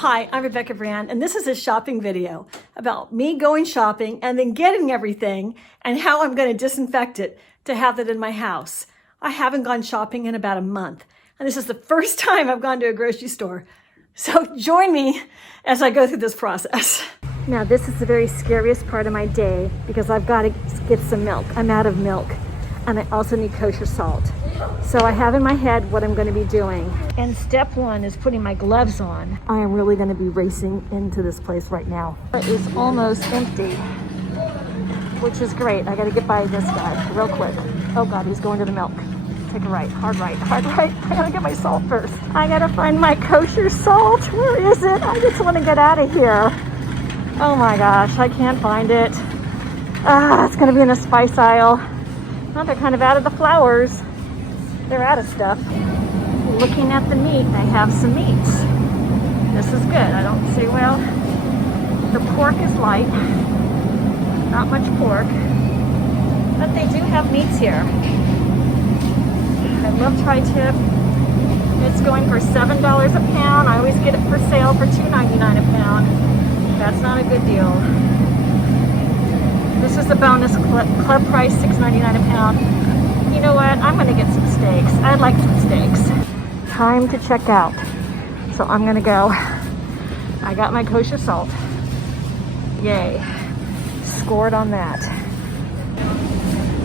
Hi, I'm Rebeccabrand, and this is a shopping video about me going shopping and then getting everything and how I'm going to disinfect it to have it in my house. I haven't gone shopping in about a month, and this is the first time I've gone to a grocery store. So join me as I go through this process. Now, this is the very scariest part of my day because I've got to get some milk. I'm out of milk, and I also need kosher salt. So I have in my head what I'm going to be doing. And step one is putting my gloves on. I am really going to be racing into this place right now. It is almost empty, which is great. I got to get by this guy real quick. Oh God, he's going to the milk. Take a right, hard right, hard right. I got to get my salt first. I got to find my kosher salt. Where is it? I just want to get out of here. Oh my gosh, I can't find it. It's going to be in the spice aisle. Well, they're kind of out of the flowers. They're out of stuff. Looking at the meat, I have some meats. This is good. I don't see, well, the pork is light. Not much pork. But they do have meats here. I love tri-tip. It's going for $7 a pound. I always get it for sale for $2.99 a pound. That's not a good deal. This is the bonus club price, $6.99 a pound. You know what? I'm going to get some steaks. I'd like some steaks. Time to check out. So I'm going to go. I got my kosher salt. Yay. Scored on that.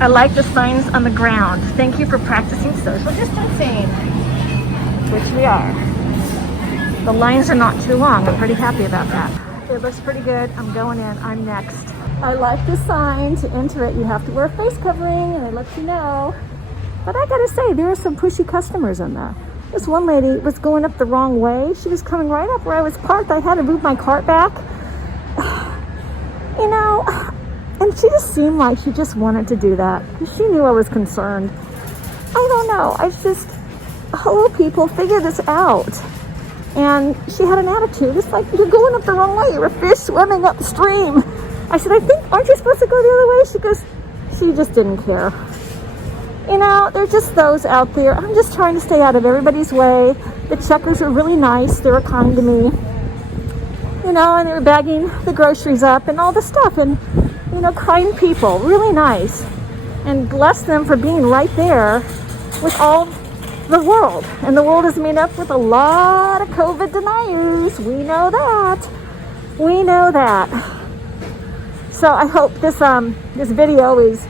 I like the signs on the ground. Thank you for practicing social distancing. Which we are. The lines are not too long. I'm pretty happy about that. It looks pretty good. I'm going in. I'm next. I like the sign. To enter it, you have to wear a face covering, and it lets you know. But I gotta say, there are some pushy customers in there. This one lady was going up the wrong way. She was coming right up where I was parked. I had to move my cart back. You know, and she just seemed like she just wanted to do that. She knew I was concerned. I don't know. I just, hello people, figure this out. And she had an attitude. It's like, you're going up the wrong way. You're a fish swimming upstream. I said, aren't you supposed to go the other way? She goes, she just didn't care. You know, they're just those out there. I'm just trying to stay out of everybody's way. The checkers were really nice. They were kind to me. You know, and they were bagging the groceries up and all the stuff. And, you know, kind people, really nice. And bless them for being right there with all the world. And the world is made up with a lot of COVID deniers. We know that. We know that. So I hope this video is,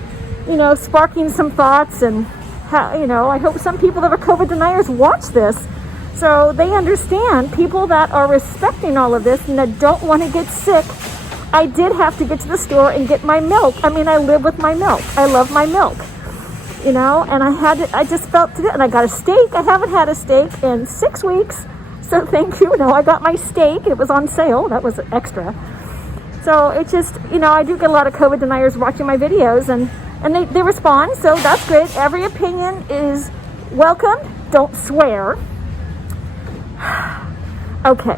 you know, sparking some thoughts, and you know, I hope some people that are COVID deniers watch this so they understand, people that are respecting all of this and that don't want to get sick. I did have to get to the store and get my milk. I mean, I live with my milk. I love my milk, you know, and I just felt to it, and I got a steak. I haven't had a steak in 6 weeks, so thank you. No, I got my steak. It was on sale. That was extra. So it just, you know, I do get a lot of COVID deniers watching my videos, and they respond, so that's great. Every opinion is welcome. Don't swear. Okay,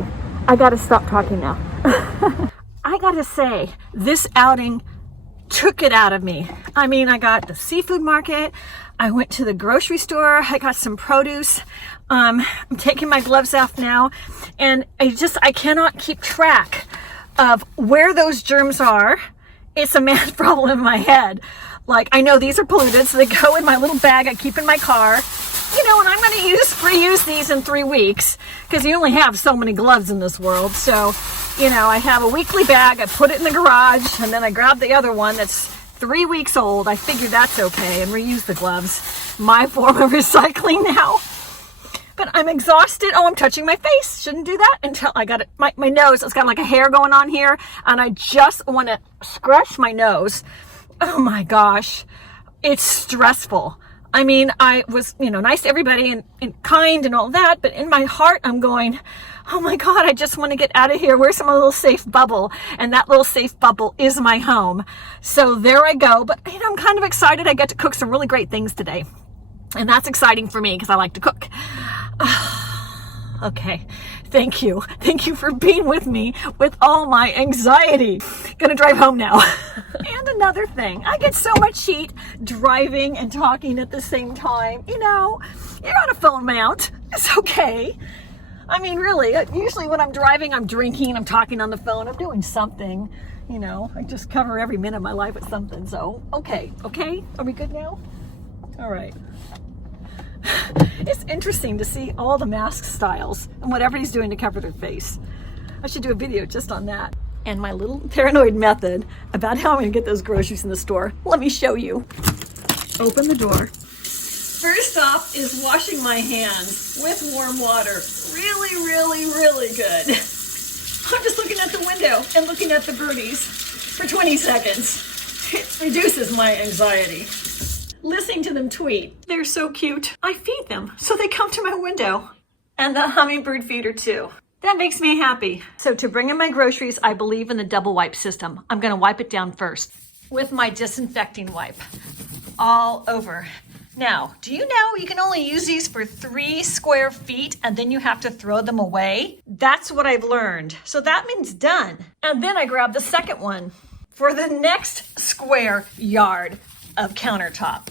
I gotta stop talking now. I gotta say, this outing took it out of me. I mean, I got the seafood market, I went to the grocery store, I got some produce. I'm taking my gloves off now, and I cannot keep track of where those germs are. It's a math problem in my head. Like, I know these are polluted, so they go in my little bag I keep in my car. You know, and I'm going to reuse these in 3 weeks because you only have so many gloves in this world. So, you know, I have a weekly bag. I put it in the garage, and then I grab the other one that's 3 weeks old. I figure that's okay, and reuse the gloves. My form of recycling now. But I'm exhausted. Oh, I'm touching my face. Shouldn't do that until I got it. My nose, it's got like a hair going on here, and I just want to scratch my nose. Oh my gosh. It's stressful. I mean, I was, you know, nice to everybody and kind and all that, but in my heart, I'm going, oh my God, I just want to get out of here. Where's my little safe bubble? And that little safe bubble is my home. So there I go. But, you know, I'm kind of excited. I get to cook some really great things today. And that's exciting for me because I like to cook. Okay. Thank you. Thank you for being with me with all my anxiety. Gonna drive home now. And another thing, I get so much heat driving and talking at the same time. You know, you're on a phone mount. It's okay. I mean, really, usually when I'm driving, I'm drinking, I'm talking on the phone, I'm doing something. You know, I just cover every minute of my life with something. So, okay, are we good now? All right. It's interesting to see all the mask styles and what everybody's doing to cover their face. I should do a video just on that. And my little paranoid method about how I'm going to get those groceries in the store. Let me show you. Open the door. First off is washing my hands with warm water. Really, really, really good. I'm just looking at the window and looking at the birdies for 20 seconds. It reduces my anxiety. Listening to them tweet. They're so cute. I feed them, so they come to my window. And the hummingbird feeder too. That makes me happy. So to bring in my groceries, I believe in the double wipe system. I'm gonna wipe it down first with my disinfecting wipe all over. Now, do you know you can only use these for 3 square feet and then you have to throw them away? That's what I've learned. So that means done. And then I grab the second one for the next square yard of countertop.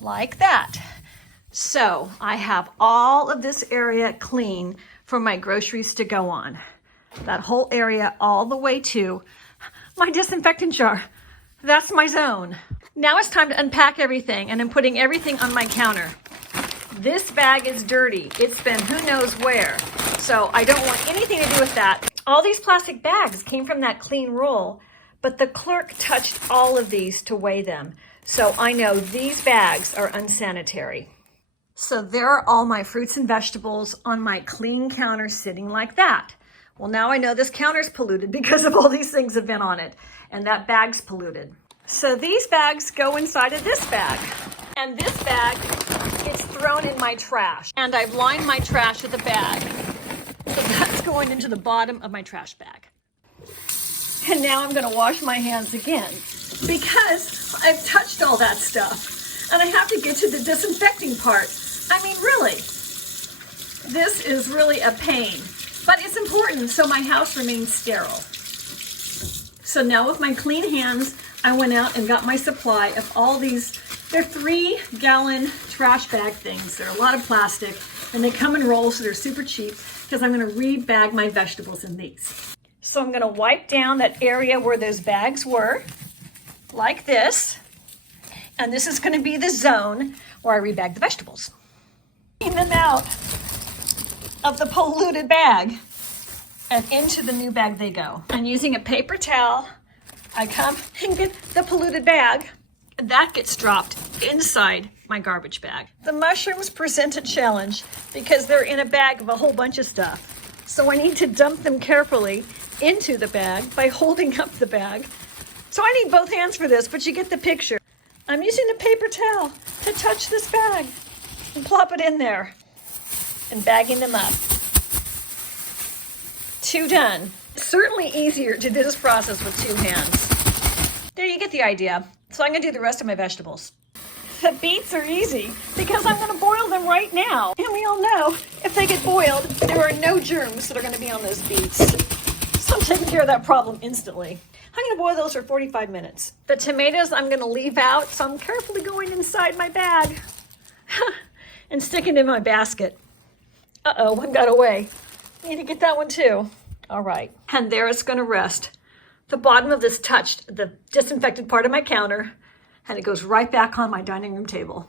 Like that. So I have all of this area clean for my groceries to go on. That whole area all the way to my disinfectant jar. That's my zone. Now it's time to unpack everything, and I'm putting everything on my counter. This bag is dirty. It's been who knows where. So I don't want anything to do with that. All these plastic bags came from that clean roll, but the clerk touched all of these to weigh them. So I know these bags are unsanitary. So there are all my fruits and vegetables on my clean counter sitting like that. Well, now I know this counter's polluted because of all these things have been on it, and that bag's polluted. So these bags go inside of this bag, and this bag gets thrown in my trash. And I've lined my trash with a bag. So that's going into the bottom of my trash bag. And now I'm gonna wash my hands again because I've touched all that stuff. And I have to get to the disinfecting part. I mean, really, this is really a pain, but it's important so my house remains sterile. So now with my clean hands, I went out and got my supply of all these. They're 3-gallon trash bag things. They're a lot of plastic and they come in rolls, so they're super cheap because I'm gonna rebag my vegetables in these. So I'm gonna wipe down that area where those bags were, like this. And this is gonna be the zone where I rebag the vegetables. Clean them out of the polluted bag and into the new bag they go. And using a paper towel, I come and get the polluted bag. That gets dropped inside my garbage bag. The mushrooms present a challenge because they're in a bag of a whole bunch of stuff. So I need to dump them carefully into the bag by holding up the bag. So I need both hands for this, but you get the picture. I'm using a paper towel to touch this bag and plop it in there and bagging them up. 2 done. Certainly easier to do this process with 2 hands. There, you get the idea. So I'm gonna do the rest of my vegetables. The beets are easy because I'm gonna boil them right now. And we all know if they get boiled, there are no germs that are gonna be on those beets. So I'm taking care of that problem instantly. I'm gonna boil those for 45 minutes. The tomatoes I'm gonna leave out, so I'm carefully going inside my bag and sticking in my basket. Uh-oh, one got away. Need to get that one too. All right, and there it's gonna rest. The bottom of this touched the disinfected part of my counter, and it goes right back on my dining room table.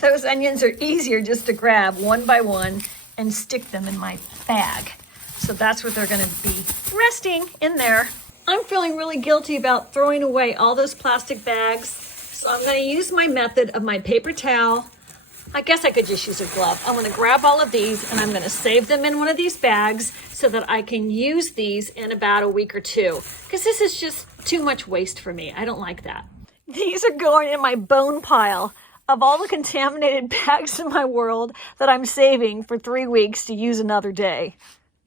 Those onions are easier just to grab one by one and stick them in my bag. So that's what they're gonna be resting in there. I'm feeling really guilty about throwing away all those plastic bags. So I'm gonna use my method of my paper towel. I guess I could just use a glove. I'm gonna grab all of these and I'm gonna save them in one of these bags so that I can use these in about a week or 2. Because this is just too much waste for me. I don't like that. These are going in my bone pile of all the contaminated bags in my world that I'm saving for 3 weeks to use another day.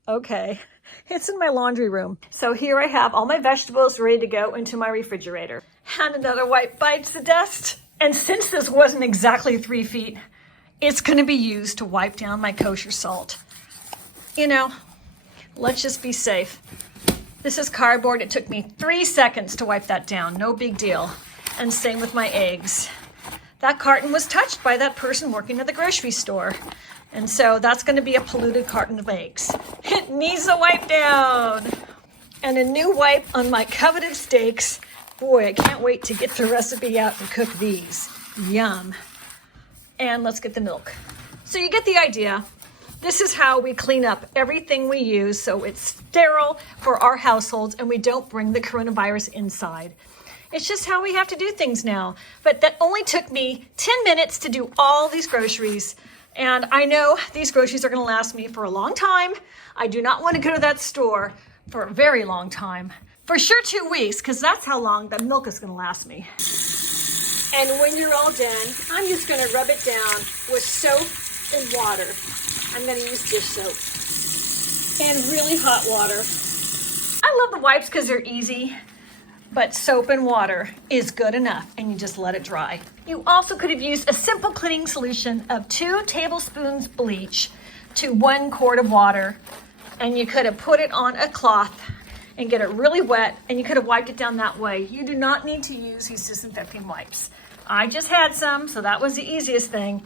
Okay, it's in my laundry room. So here I have all my vegetables ready to go into my refrigerator. And another wipe bites the dust. And since this wasn't exactly 3 feet, it's gonna be used to wipe down my kosher salt. You know, let's just be safe. This is cardboard. It took me 3 seconds to wipe that down. No big deal. And same with my eggs. that carton was touched by that person working at the grocery store. And so that's going to be a polluted carton of eggs. It needs a wipe down. And a new wipe on my coveted steaks. Boy, I can't wait to get the recipe out and cook these. Yum. And let's get the milk. So you get the idea. This is how we clean up everything we use so it's sterile for our households and we don't bring the coronavirus inside. It's just how we have to do things now. But that only took me 10 minutes to do all these groceries. And I know these groceries are going to last me for a long time. I do not want to go to that store for a very long time. For sure 2 weeks, because that's how long the milk is going to last me. And when you're all done, I'm just going to rub it down with soap and water. I'm going to use dish soap and really hot water. I love the wipes because they're easy, but soap and water is good enough, and you just let it dry. You also could have used a simple cleaning solution of 2 tablespoons bleach to 1 quart of water, and you could have put it on a cloth and get it really wet, and you could have wiped it down that way. You do not need to use these disinfecting wipes. I just had some, so that was the easiest thing.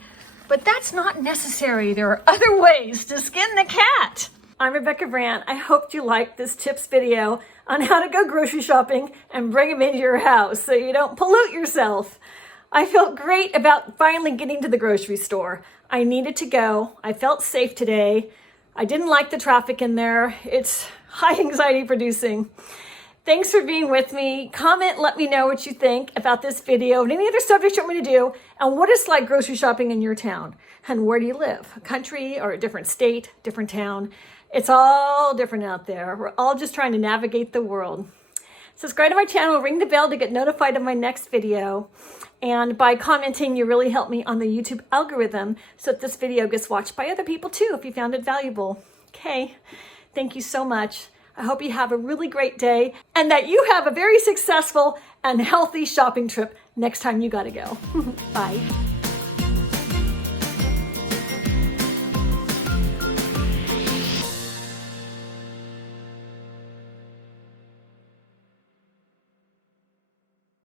But that's not necessary. There are other ways to skin the cat. I'm Rebeccabrand. I hope you liked this tips video on how to go grocery shopping and bring them into your house so you don't pollute yourself. I felt great about finally getting to the grocery store. I needed to go. I felt safe today. I didn't like the traffic in there. It's high anxiety producing. Thanks for being with me. Comment, let me know what you think about this video and any other subjects you want me to do, and what it's like grocery shopping in your town. And where do you live? A country or a different state, different town? It's all different out there. We're all just trying to navigate the world. Subscribe to my channel, ring the bell to get notified of my next video. And by commenting, you really help me on the YouTube algorithm so that this video gets watched by other people too if you found it valuable. Okay, thank you so much. I hope you have a really great day and that you have a very successful and healthy shopping trip next time you gotta go. Bye.